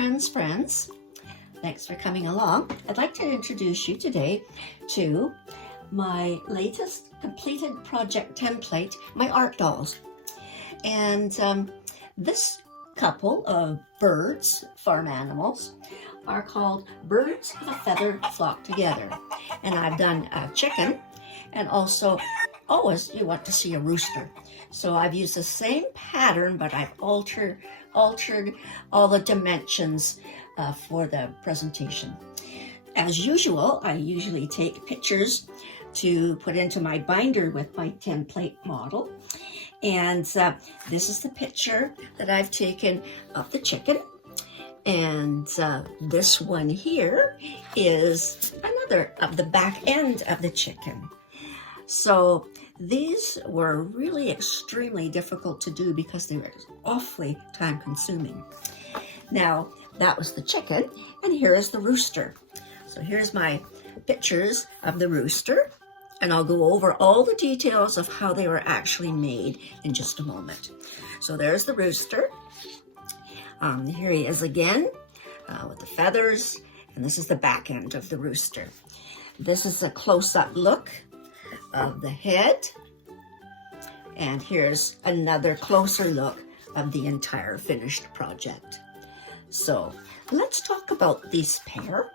friends. Thanks for coming along. I'd like to introduce you today to my latest completed project template, my art dolls. And this couple of birds, farm animals, are called Birds of a Feather Flock Together. And I've done a chicken, and also always you want to see a rooster. So I've used the same pattern, but I've altered all the dimensions for the presentation. As usual, I usually take pictures to put into my binder with my template model. And this is the picture that I've taken of the chicken. And this one here is another of the back end of the chicken. So these were really extremely difficult to do because they were awfully time consuming. Now, that was the chicken, and here is the rooster. So here's my pictures of the rooster, and I'll go over all the details of how they were actually made in just a moment. So there's the rooster. Here he is again with the feathers, and this is the back end of the rooster. This is a close-up look of the head, and here's another closer look of the entire finished project. So let's talk about this pair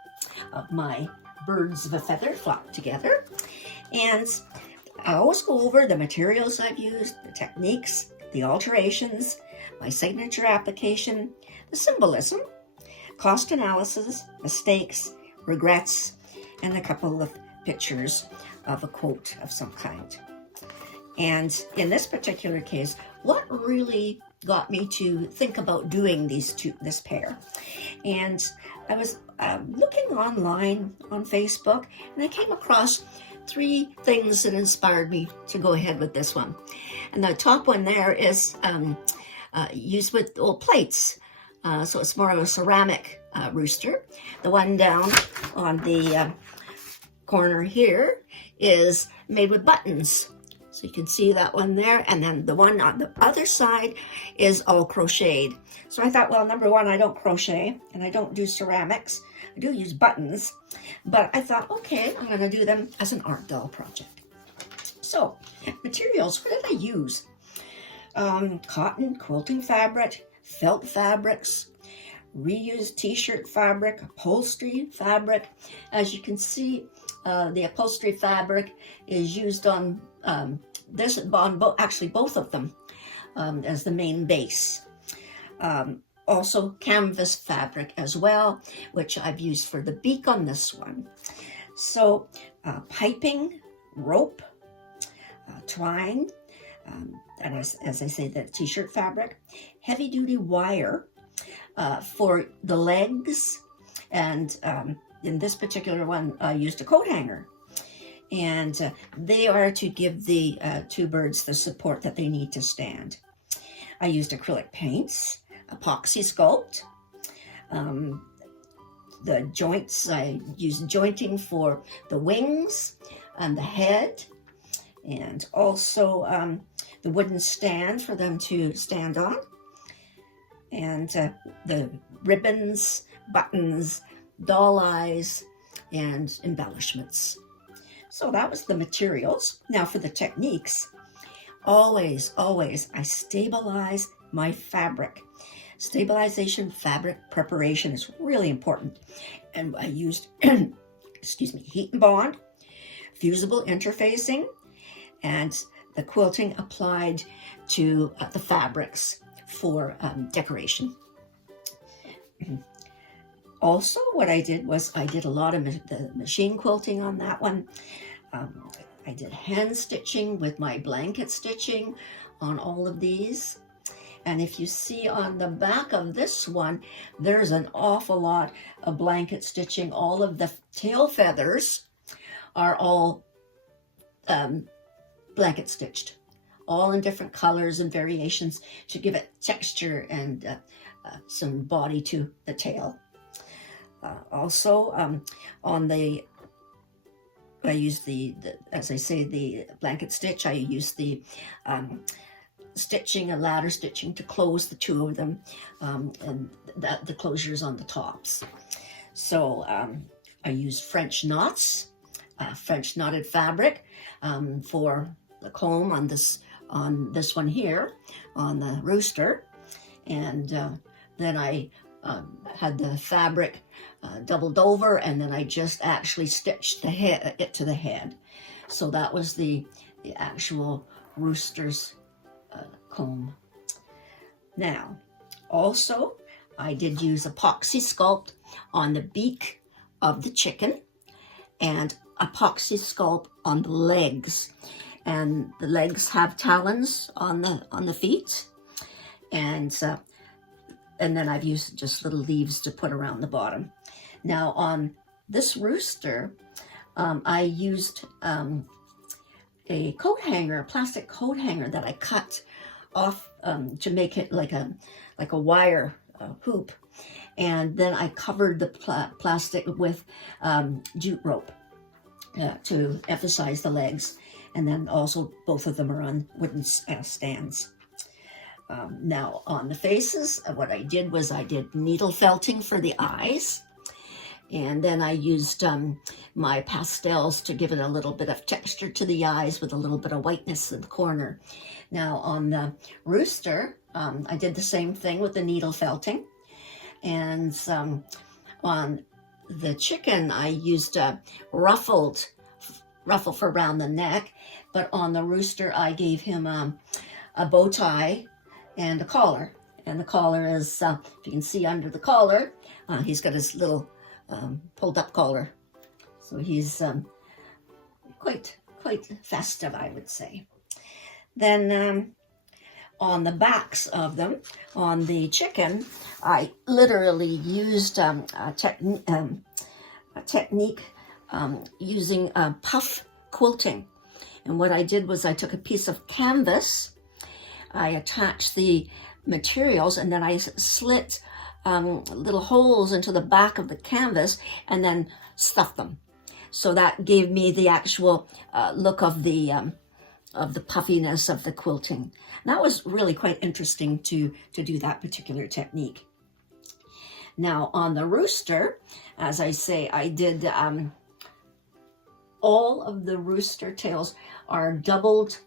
of my Birds of a Feather Flock Together. And I always go over the materials I've used, the techniques, the alterations, my signature application, the symbolism, cost analysis, mistakes, regrets, and a couple of pictures of a quote of some kind. And in this particular case, what really got me to think about doing this pair? And I was looking online on Facebook, and I came across 3 things that inspired me to go ahead with this one. And the top one there is used with old plates. So it's more of a ceramic rooster. The one down on the corner here is made with buttons. So you can see that one there. And then the one on the other side is all crocheted. So I thought, well, number one, I don't crochet and I don't do ceramics. I do use buttons. But I thought, okay, I'm going to do them as an art doll project. So materials, what did I use? Cotton, quilting fabric, felt fabrics, reused t-shirt fabric, upholstery fabric. As you can see, the upholstery fabric is used on actually both of them as the main base. Also canvas fabric as well, which I've used for the beak on this one. So piping, rope, twine, and as I say, the t-shirt fabric, heavy duty wire for the legs, and in this particular one, I used a coat hanger. And they are to give the 2 birds the support that they need to stand. I used acrylic paints, epoxy sculpt. The joints, I used jointing for the wings and the head, and also the wooden stand for them to stand on, and the ribbons, buttons, doll eyes, and embellishments. So that was the materials. Now for the techniques, always I stabilize my fabric. Stabilization fabric preparation is really important. And I used, heat and bond, fusible interfacing, and the quilting applied to the fabrics for decoration. Also, what I did was I did a lot of the machine quilting on that one. I did hand stitching with my blanket stitching on all of these. And if you see on the back of this one, there's an awful lot of blanket stitching. All of the tail feathers are all blanket stitched, all in different colors and variations to give it texture and some body to the tail. Also, I use as I say, the blanket stitch. I use the stitching and ladder stitching to close the two of them, and the closures on the tops. So I used French knots, French knotted fabric for the comb on this one here, on the Rooster, and then I had the fabric doubled over, and then I just actually stitched it to the head. So that was the actual Rooster's comb. Now, also, I did use epoxy sculpt on the beak of the chicken and epoxy sculpt on the legs. And the legs have talons on the feet, and then I've used just little leaves to put around the bottom. Now on this Rooster, I used a coat hanger, a plastic coat hanger that I cut off to make it like a wire hoop, and then I covered the plastic with jute rope to emphasize the legs, and then also both of them are on wooden stands. Now on the faces, what I did was I did needle felting for the eyes, and then I used my pastels to give it a little bit of texture to the eyes with a little bit of whiteness in the corner. Now on the Rooster, I did the same thing with the needle felting, and on the chicken I used a ruffle for around the neck, but on the Rooster I gave him a bow tie and a collar. And the collar is, if you can see under the collar, he's got his little pulled up collar. So he's quite festive, I would say. Then on the backs of them, on the chicken, I literally used a technique using puff quilting. And what I did was I took a piece of canvas, I attached the materials, and then I slit little holes into the back of the canvas and then stuffed them. So that gave me the actual look of the puffiness of the quilting. And that was really quite interesting to do that particular technique. Now on the Rooster, as I say, I did all of the Rooster tails are doubled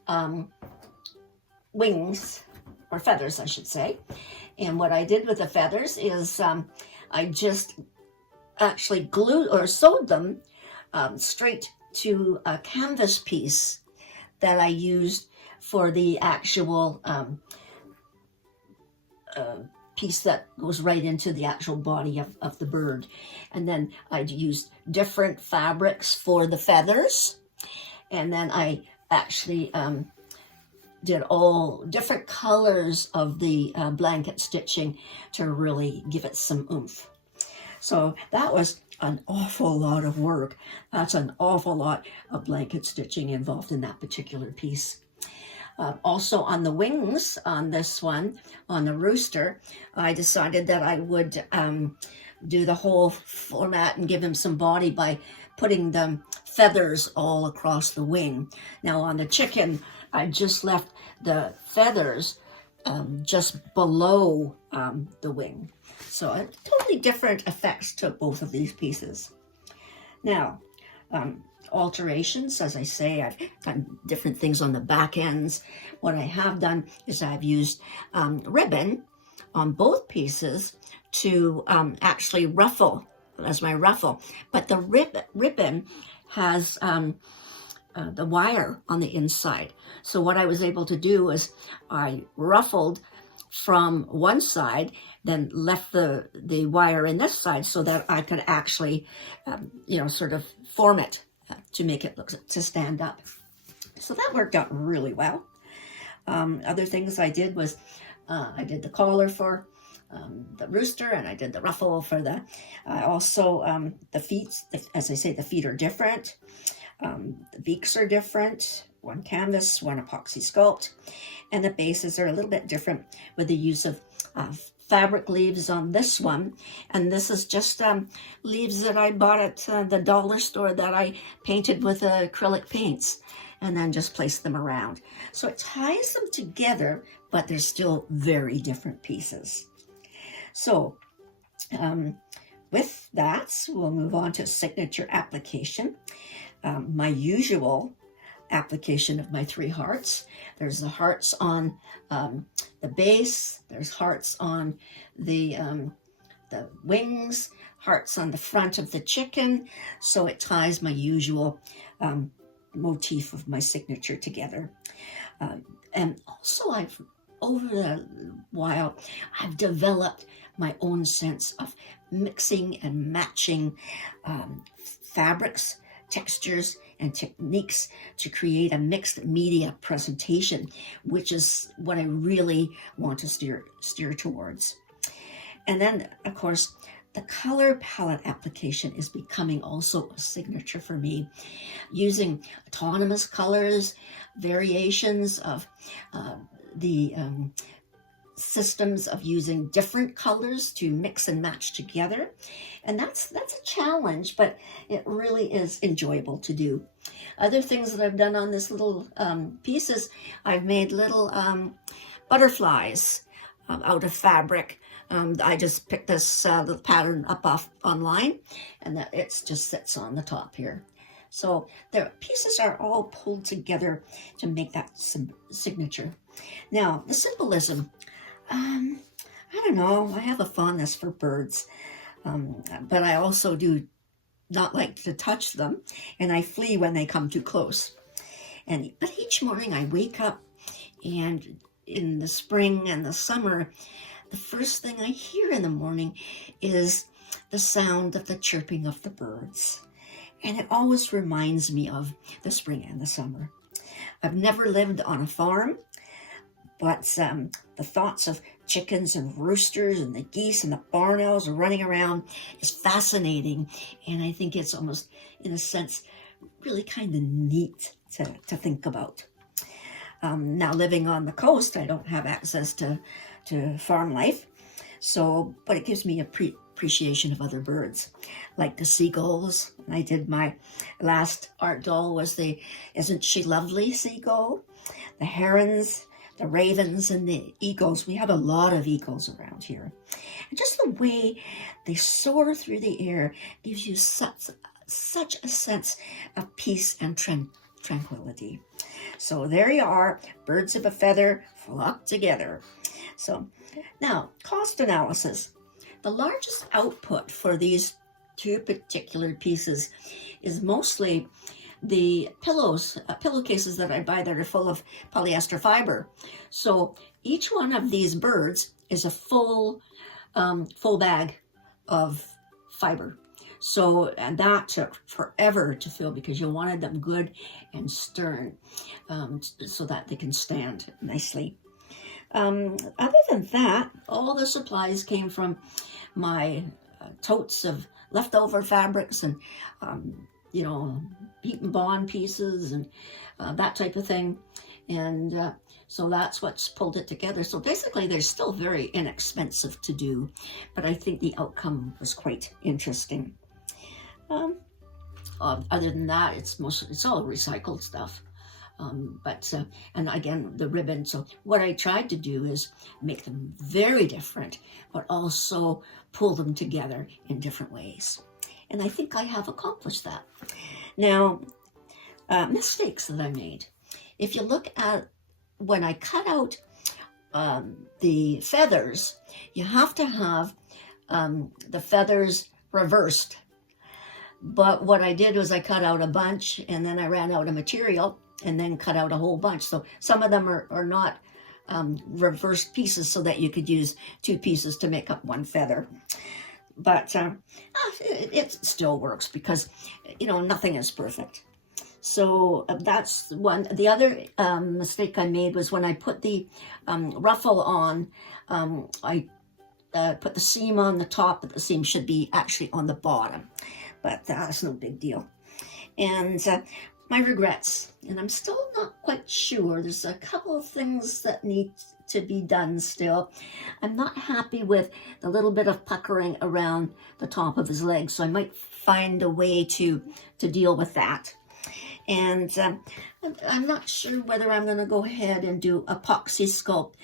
wings, or feathers, I should say. And what I did with the feathers is I just actually glued or sewed them straight to a canvas piece that I used for the actual piece that goes right into the actual body of the bird. And then I'd used different fabrics for the feathers. And then I actually did all different colors of the blanket stitching to really give it some oomph. So that was an awful lot of work. That's an awful lot of blanket stitching involved in that particular piece. Also on the wings on this one, on the Rooster, I decided that I would do the whole format and give him some body by putting the feathers all across the wing. Now on the chicken, I just left the feathers just below the wing. So a totally different effects to both of these pieces. Now, alterations, as I say, I've done different things on the back ends. What I have done is I've used ribbon on both pieces to actually ruffle, as my ruffle. But the ribbon has the wire on the inside. So what I was able to do was I ruffled from one side, then left the wire in this side so that I could actually, sort of form it to make it look to stand up. So that worked out really well. Other things I did was I did the collar for the Rooster, and I did the ruffle for the, also the feet, as I say, the feet are different. The beaks are different, one canvas, one epoxy sculpt, and the bases are a little bit different with the use of fabric leaves on this one, and this is just leaves that I bought at the dollar store that I painted with acrylic paints, and then just place them around. So it ties them together, but they're still very different pieces. So with that, we'll move on to signature application. My usual application of my 3 hearts. There's the hearts on the base, there's hearts on the wings, hearts on the front of the chicken, so it ties my usual motif of my signature together. And also over the while, I've developed my own sense of mixing and matching fabrics, textures, and techniques to create a mixed media presentation, which is what I really want to steer towards. And then, of course, the color palette application is becoming also a signature for me, using autonomous colors, variations of the systems of using different colors to mix and match together. And that's a challenge, but it really is enjoyable to do. Other things that I've done on this little piece is I've made little butterflies out of fabric. I just picked this little pattern up off online, and that it just sits on the top here. So the pieces are all pulled together to make that signature. Now, the symbolism, I don't know, I have a fondness for birds, but I also do not like to touch them, and I flee when they come too close. But each morning I wake up, and in the spring and the summer, the first thing I hear in the morning is the sound of the chirping of the birds. And it always reminds me of the spring and the summer. I've never lived on a farm, but the thoughts of chickens and roosters and the geese and the barn owls running around is fascinating. And I think it's almost, in a sense, really kind of neat to think about. Now, living on the coast, I don't have access to farm life, but it gives me appreciation of other birds, like the seagulls. I did my last art doll was the Isn't She Lovely seagull, the herons, the ravens, and the eagles. We have a lot of eagles around here. And just the way they soar through the air gives you such a sense of peace and tranquility. So there you are, birds of a feather flock together. So now, cost analysis. The largest output for these 2 particular pieces is mostly the pillowcases that I buy that are full of polyester fiber. So each one of these birds is a full bag of fiber. So, and that took forever to fill because you wanted them good and stern so that they can stand nicely. Other than that, all the supplies came from my totes of leftover fabrics and, heat and bond pieces and that type of thing. And so that's what's pulled it together. So basically, they're still very inexpensive to do, but I think the outcome was quite interesting. Other than that, it's all recycled stuff. And again, the ribbon. So what I tried to do is make them very different, but also pull them together in different ways. And I think I have accomplished that. Now, mistakes that I made. If you look at when I cut out the feathers, you have to have the feathers reversed. But what I did was I cut out a bunch, and then I ran out of material, and then cut out a whole bunch. So some of them are not reversed pieces so that you could use 2 pieces to make up 1 feather. But it still works because, nothing is perfect. So that's one. The other mistake I made was when I put the ruffle on, I put the seam on the top, but the seam should be actually on the bottom. But that's no big deal. And my regrets, and I'm still not quite sure. There's a couple of things that need to be done still. I'm not happy with the little bit of puckering around the top of his leg, so I might find a way to deal with that. And I'm not sure whether I'm going to go ahead and do epoxy sculpt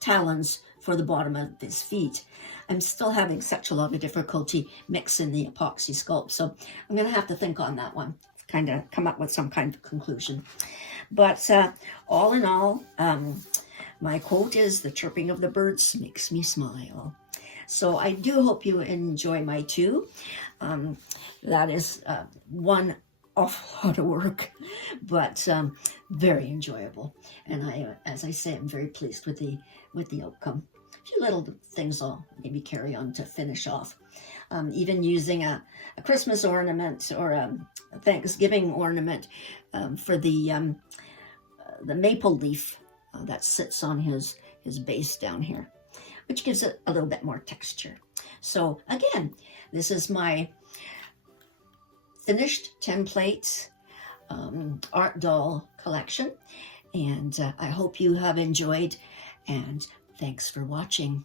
talons for the bottom of his feet. I'm still having such a lot of difficulty mixing the epoxy sculpt, so I'm going to have to think on that one, kind of come up with some kind of conclusion. But all in all, my quote is, the chirping of the birds makes me smile. So I do hope you enjoy my two. That is one awful lot of work, but very enjoyable. And as I say, I'm very pleased with the outcome. A few little things I'll maybe carry on to finish off. Even using a Christmas ornament or a Thanksgiving ornament for the maple leaf that sits on his base down here, which gives it a little bit more texture. So again, this is my finished template art doll collection, and I hope you have enjoyed, and thanks for watching.